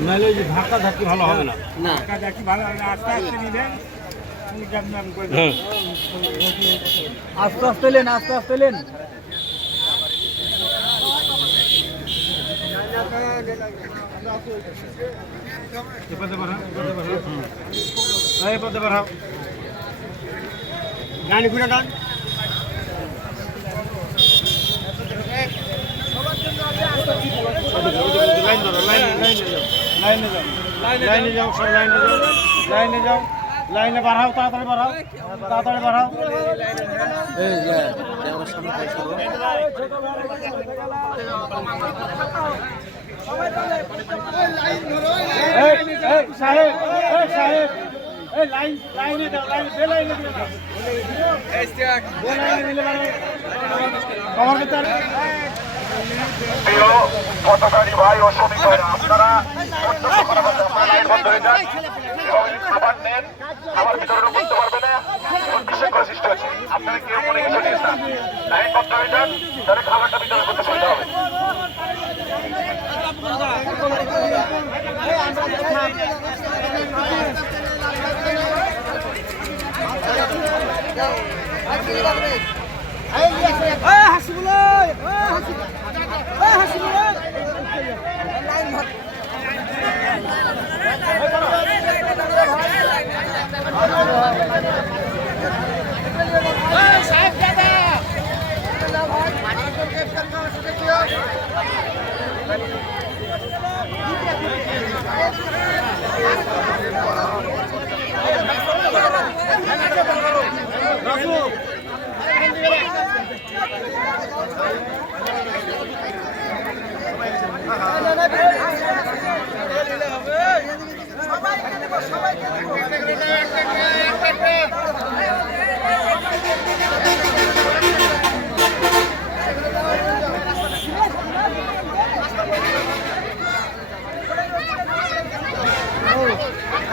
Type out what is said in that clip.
নাহলে ধাক্কা ধাক্কি ভালো হবে না। না। দেখি ভালো হবে আস্তে আস্তে হ্যাঁ আস্তে আস্তে লেন আস্তে আস্তে লেন গানি ঘুরে গান। লাইন ধরো লাইনে লাইনে যাও লাইনে যাও লাইনে যাও সব লাইনে যাও লাইনে যাও, লাইনে বাড়াও, তাড়াতাড়ি বাড়াও তাড়াতাড়ি বাড়াও। এই যে লাইন ভাই ও শ্রমিক ভাইরা আপনারা আপনারা লাইন বন্ধ হয়ে যান খাবার নেন। খাবার বিতরণ করতে পারবে না। এখন বিশেষ করে সৃষ্টি হচ্ছে। আপনারা কেউ মনে কিছু নিয়েন না। লাইন বন্ধ হয়ে যান, তাহলে খাবারটা বিতরণ করতে সুবিধা হবে। হাসিবুল হাসিবুল হাসিবুল Yeah.